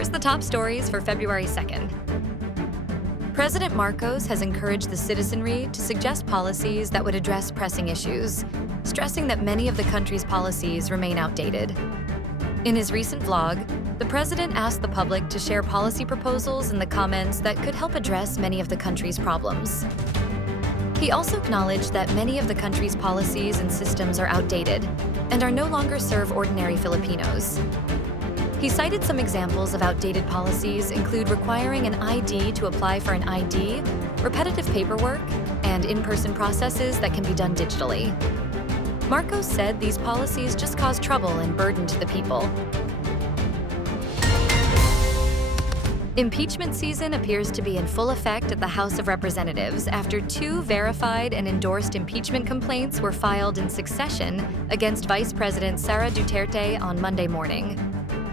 Here's the top stories for February 2nd. President Marcos has encouraged the citizenry to suggest policies that would address pressing issues, stressing that many of the country's policies remain outdated. In his recent vlog, the president asked the public to share policy proposals in the comments that could help address many of the country's problems. He also acknowledged that many of the country's policies and systems are outdated and are no longer serve ordinary Filipinos. He cited some examples of outdated policies include requiring an ID to apply for an ID, repetitive paperwork, and in-person processes that can be done digitally. Marcos said these policies just cause trouble and burden to the people. Impeachment season appears to be in full effect at the House of Representatives after 2 verified and endorsed impeachment complaints were filed in succession against Vice President Sara Duterte on Monday morning.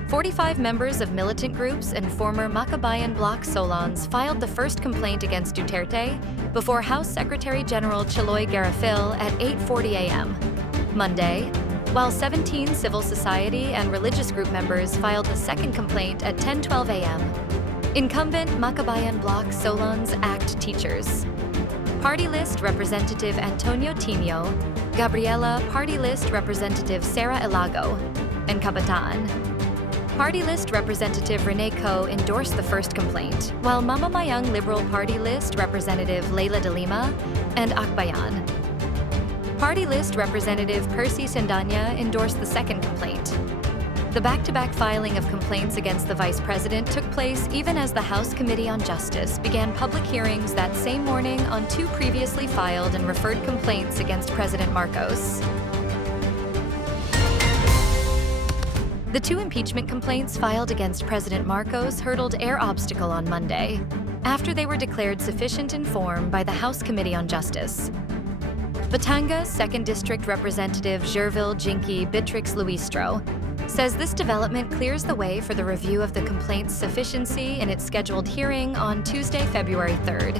45 members of militant groups and former Makabayan bloc Solons filed the first complaint against Duterte before House Secretary General Chiloy Garafil at 8:40 a.m. Monday, while 17 civil society and religious group members filed the second complaint at 10:12 a.m. Incumbent Makabayan bloc Solons Act teachers. Party List Representative Antonio Tino, Gabriela Party List Representative Sara Ilago, and Kabataan. Party List Representative Rene Co endorsed the first complaint, while Mamamayang Liberal Party List Representative Leila de Lima and Akbayan. Party List Representative Percy Sandanya endorsed the second complaint. The back-to-back filing of complaints against the Vice President took place even as the House Committee on Justice began public hearings that same morning on 2 previously filed and referred complaints against President Marcos. The 2 impeachment complaints filed against President Marcos hurdled air obstacle on Monday, after they were declared sufficient in form by the House Committee on Justice. Batangas 2nd District Representative Gervil Jinky Bitrix Luistro says this development clears the way for the review of the complaint's sufficiency in its scheduled hearing on Tuesday, February 3rd.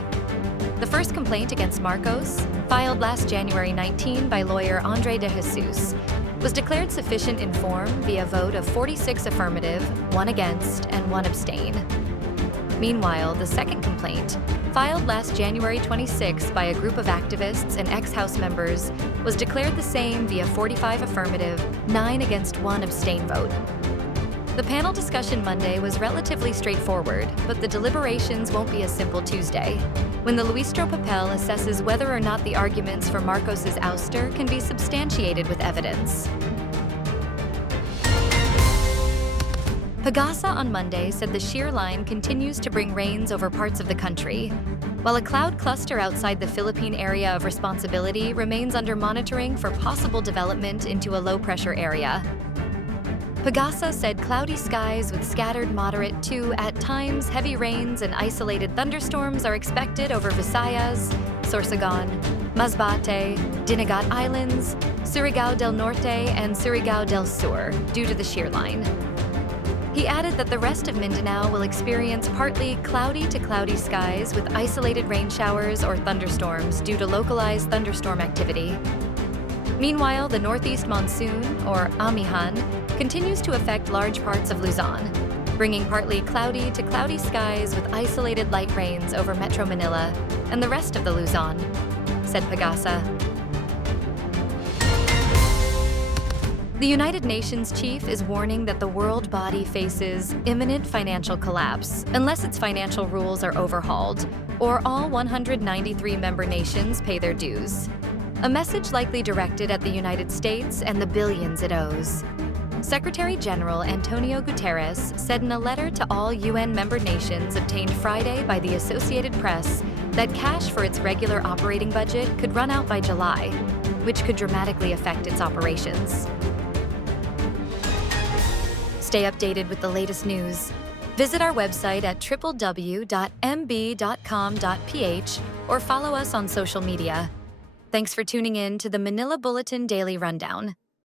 The first complaint against Marcos, filed last January 19 by lawyer Andre de Jesus, was declared sufficient in form via vote of 46 affirmative, 1 against, and 1 abstain. Meanwhile, the second complaint, filed last January 26 by a group of activists and ex-House members, was declared the same via 45 affirmative, 9 against 1 abstain vote. The panel discussion Monday was relatively straightforward, but the deliberations won't be a simple Tuesday, when the Luistro Papel assesses whether or not the arguments for Marcos's ouster can be substantiated with evidence. PAGASA on Monday said the shear line continues to bring rains over parts of the country, while a cloud cluster outside the Philippine area of responsibility remains under monitoring for possible development into a low-pressure area. PAGASA said cloudy skies with scattered moderate to, at times, heavy rains and isolated thunderstorms are expected over Visayas, Sorsogon, Masbate, Dinagat Islands, Surigao del Norte, and Surigao del Sur due to the shear line. He added that the rest of Mindanao will experience partly cloudy to cloudy skies with isolated rain showers or thunderstorms due to localized thunderstorm activity. Meanwhile, the northeast monsoon, or Amihan, continues to affect large parts of Luzon, bringing partly cloudy to cloudy skies with isolated light rains over Metro Manila and the rest of the Luzon, said PAGASA. The United Nations chief is warning that the world body faces imminent financial collapse unless its financial rules are overhauled or all 193 member nations pay their dues. A message likely directed at the United States and the billions it owes. Secretary General Antonio Guterres said in a letter to all UN member nations obtained Friday by the Associated Press that cash for its regular operating budget could run out by July, which could dramatically affect its operations. Stay updated with the latest news. Visit our website at www.mb.com.ph or follow us on social media. Thanks for tuning in to the Manila Bulletin Daily Rundown.